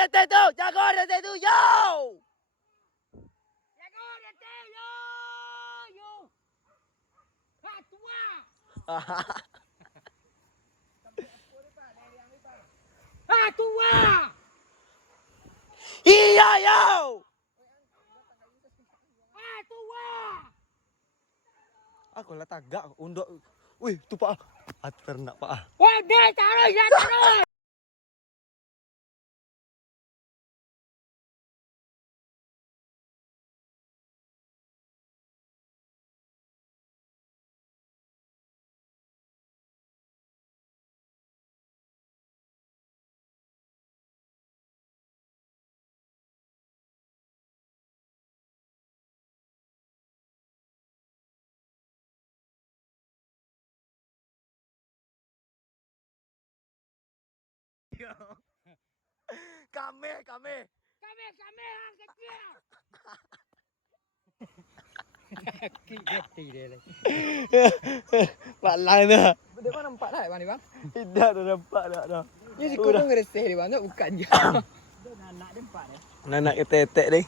detik tu. Jago detik tu. Yo. Jago detik yo. Yo. Ha tua. Ha tua. Iya yo. Ha tua. Aku lah tagak unduk. Wih, tu Pak. Ternak Pak. Wah, dia taruh ya taruh. Kami. Kami hang kecil. Kiki dia lah. Pak Lang tu. Dia mana nampak tak bang ni bang? Tidak dah nampak dah. Ni si kau ngereseh dia bang, bukan je. Dia anak dia empat dia. Nak ketetek ni.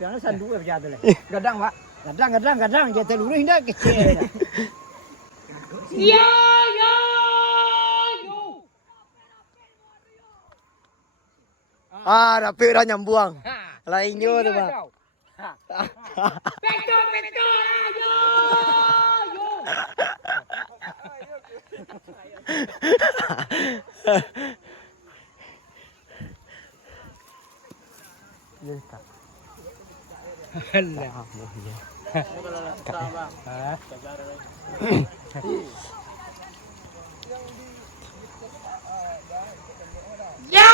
Sekarang sandu macam tu lah. Gadang pak. Gadang. Dia terlurus dah kecil. Ya. Dapik dah nyambuang. Lainnya tu Pak. Peto yo. Ya tak. Alah. Ya.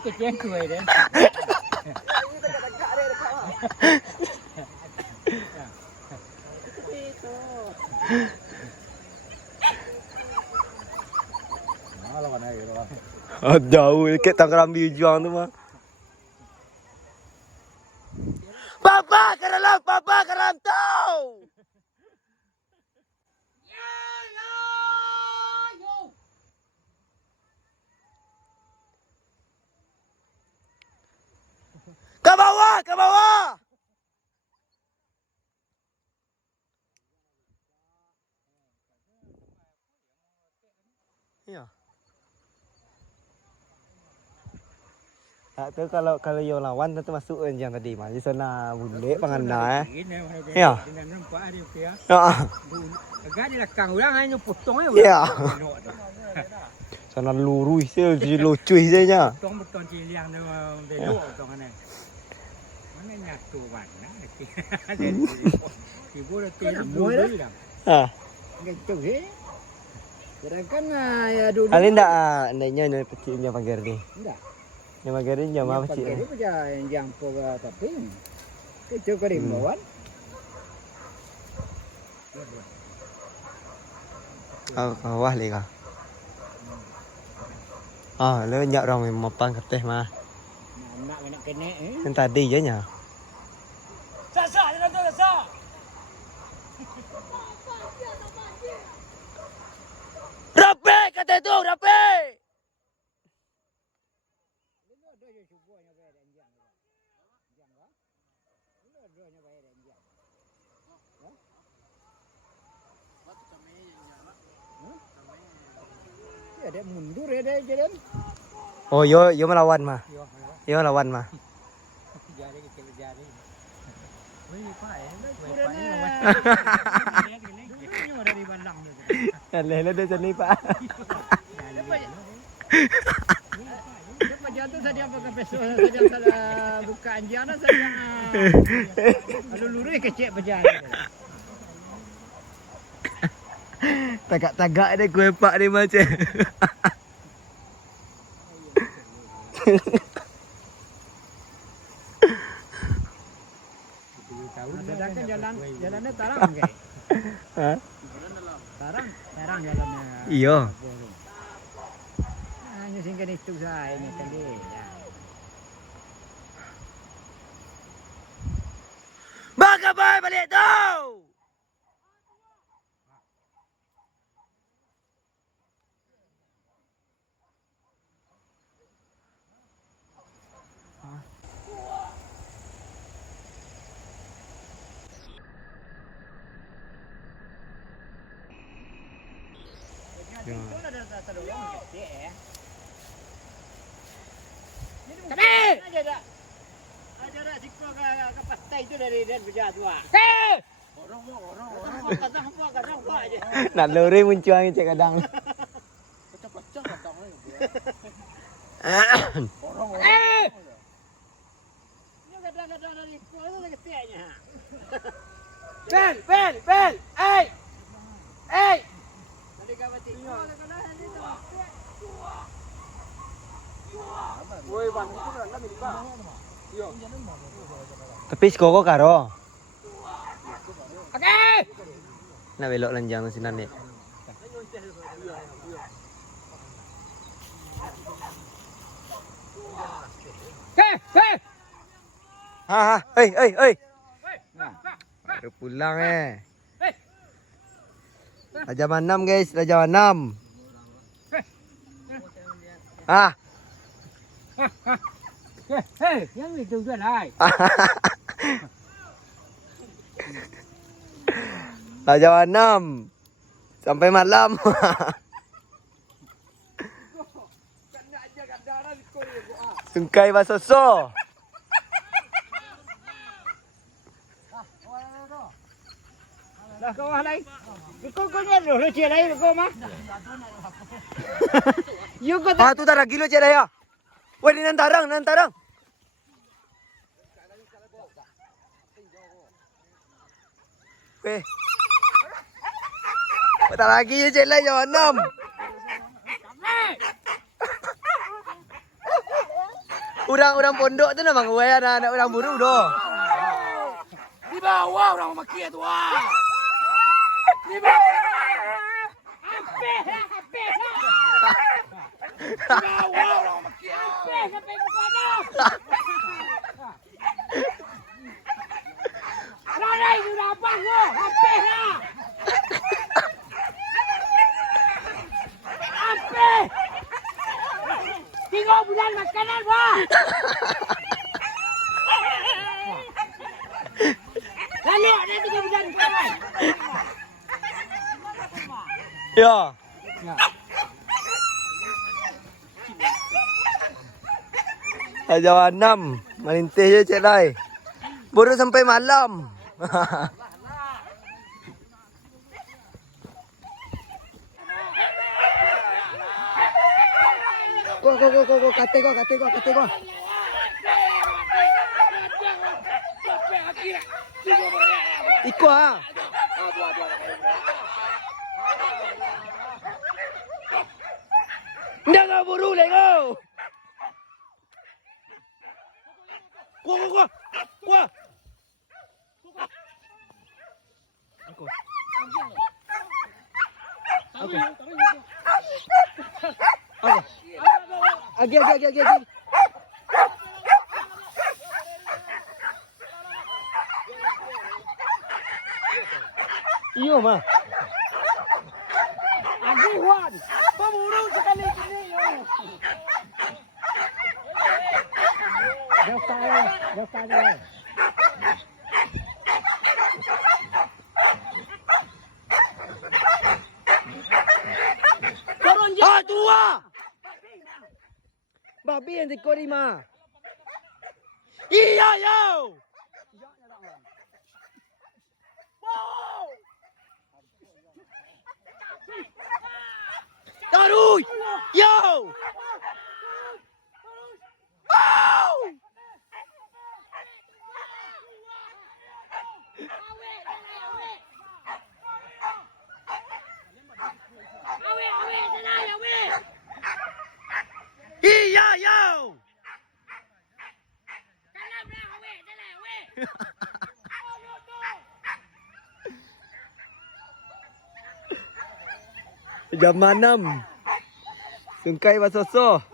Kecil kuai dia. Jauh dekat Tangrambi juang tu mah. Papa ke dalam tau. Ke bawah. Ya. Tu kalau yang lawan tu masuk yang tadi mah. Di sana bule panganda Ya. Nampak dia dia. Ya. Agak dia lekang orang hanya potong aja. Ya. Sana lurus je, lucu saja. Potong beton ciliang dia belok potong ni. Mana nyatu mana? Ibu dah tidur dah. Ha. Gitu he. Sedangkan ya dulu. Alin dah naiknya kecilnya pagar ni. Enggak. Yang pagar ni jam apa kecil? Dia punya yang jampo tapi kecil ke rimbawan. Wah leka. Lu nyak orang mapan keteh mah. Nak nak kena Yang tadi je nya. Sasa jangan tu sasa. Rapi kata tu, rapi. Ya dia mundur ya dia jalan. Oh, yo melawan mah. Yo lawan mah. Jari kecil jari. Wih, Pak ya. Pak ni lawan. Dulu ada di Bandang tu. Lele dia sini Pak. Dia jatuh saja pakai peso saja salah buka anjana saja. Lalu lurus kecil berjalan. Tagak-tagak dia gue Pak ni macam. Sedangkan jalannya tarang kayak. Ha? Tarang jalannya. Iya. Hanya singkat itu saya ini tadi. Bagaimana balik tu? Itu ada terowong kecil ya. Kami. Aja dah sikko ke pantai itu dari Berjadua. Orang kadang aja. Nak lori muncul angin cek kadang. Pecah-pecah kadang. Orang. Ini kadang-kadang dari sikko itu kecilnya. Bel. Tadi kawat sikko Woi, bang, itu dah nak minta. Yo. Tapi sekoko karo. Oke. Nak belok lanjang sinan ni. Hei. Hei. Baru pulang Raja Manam guys, Raja Manam. Hei, yang itu dah lai. Raja Manam. Sampai malam. Sungkai Basoso. Dah kau halai. Kau ni roh celai kau mah. You kau Tu tarang kilo cek dah ya. Woi, ni nantarang. Weh. Tak lagi je cek lah Jawa 6. Orang pondok tu memang gue anak orang buru doh. Di bawah orang maki tu ah. Di bawah. Hape. Di bawah orang maki. Hape sampai ke sana. Rai sudah abang lo. Hape lah. Hape. Tengok bulan makanan wah. Lalu ada 3 bulan kawan. Ya. Jawa 6. Melintih je cek lai. Baru sampai malam. Go, kate ko. Iko ha. Ndak kau buru le kau. Gua. Agi. Iyo mah. Agi Juan, pemburu sekali ini. Dah saya. Tua. Babi yang dikori mah. Iya yo. Taruh. Yo. Iya yo. Jam 6. Sungkai Basoso.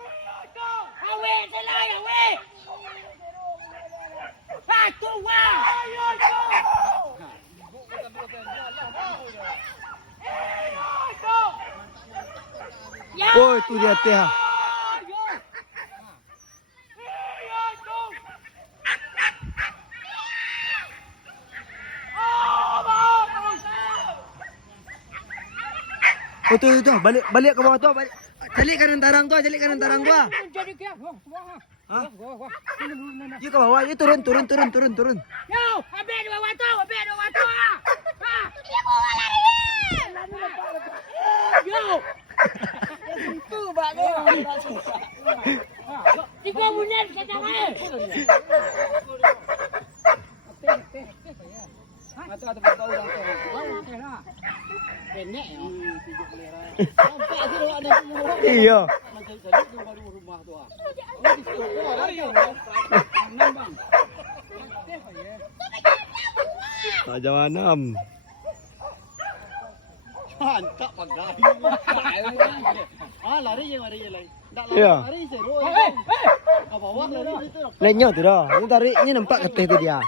Oh, itu dia teh. tu. Balik ke bawah tu. Balik. Calik kanan tarang tu. Jadi ke? Ha? Wah. You ke bawah. You turun. Yo, habis dua waktu. Ha. Dia mau lari. Yo. Itu balik. 3 menit kata saya. Atau betul orang tu. Pendek. Sampai tu ada semua. Iya. Macam tadi tu baru rumah tu. Di situ lari. Nambang. Raja Manam. Hantak pagai. Lari je lari. Tak Ya. lari seru. Kau bawa lari itu. Lainnya tu dah. Ni tariknya nampak ketih tu dia.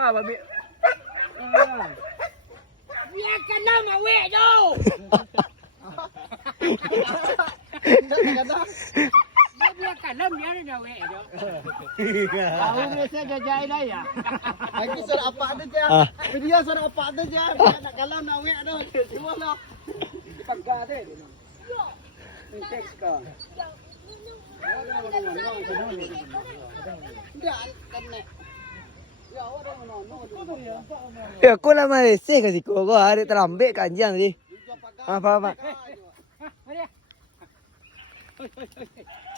Babi. Biarkan nama wek tu. Dia biarkan nama dia ada wek tu. Tahu biasa jajai dah ya. Aku suruh apa tu je. Ah. Dia suruh apa tu je. Nak kalam nak wek tu. Semua lah. Pagar deh. Teks ka. Dia kena. Ya orang mana. Ya, kau lah Malaysia ke siku. Kau hari terambik kanjang tadi. Apa?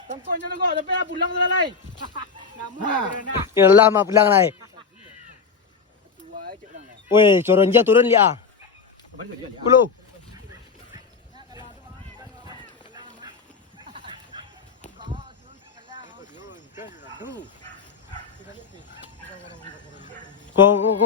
Tongkongnya tu kau. Tapi dah pulang dah lain. Ya lama pulang lah. Weh, coronja turun dia. Pulau. Kau.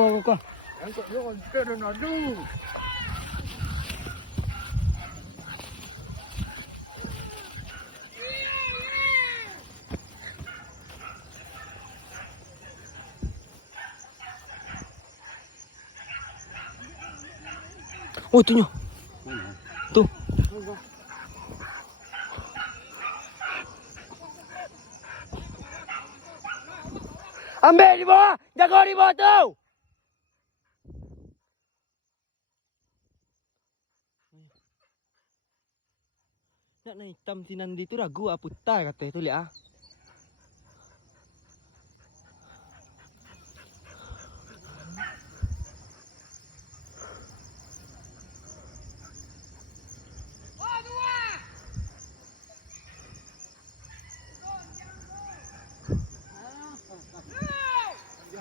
Oh, tu nyo. Tu. Ambil di bawah. Jaga di bawah tu. Nak naik hitam si Nandi tu ragu apa putar kata tu lihat ah.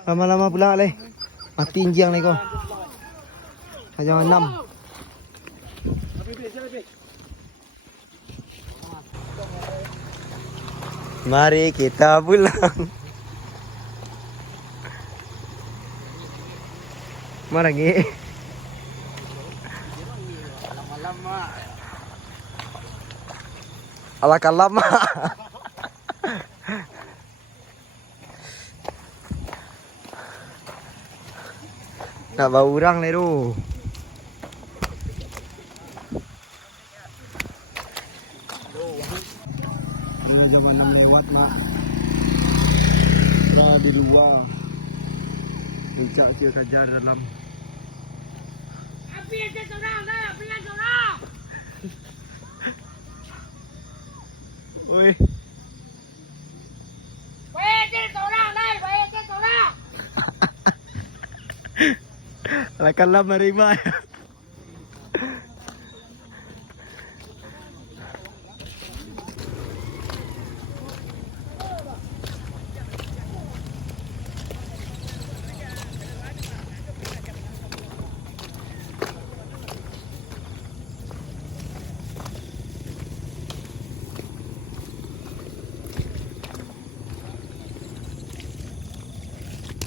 Lama-lama pulang leh. Mati injang ni kau. Jangan 6. Mari kita pulang. Mana lagi? Ala kalam. Nak bawa orang ni tu. Ini zaman yang lewat nak. Nah di luar. Bijak dia kejar dalam. Api ada seorang dah, api ada seorang. Oi. Baik ada seorang dah, baik ada seorang. Ala kalam harimau.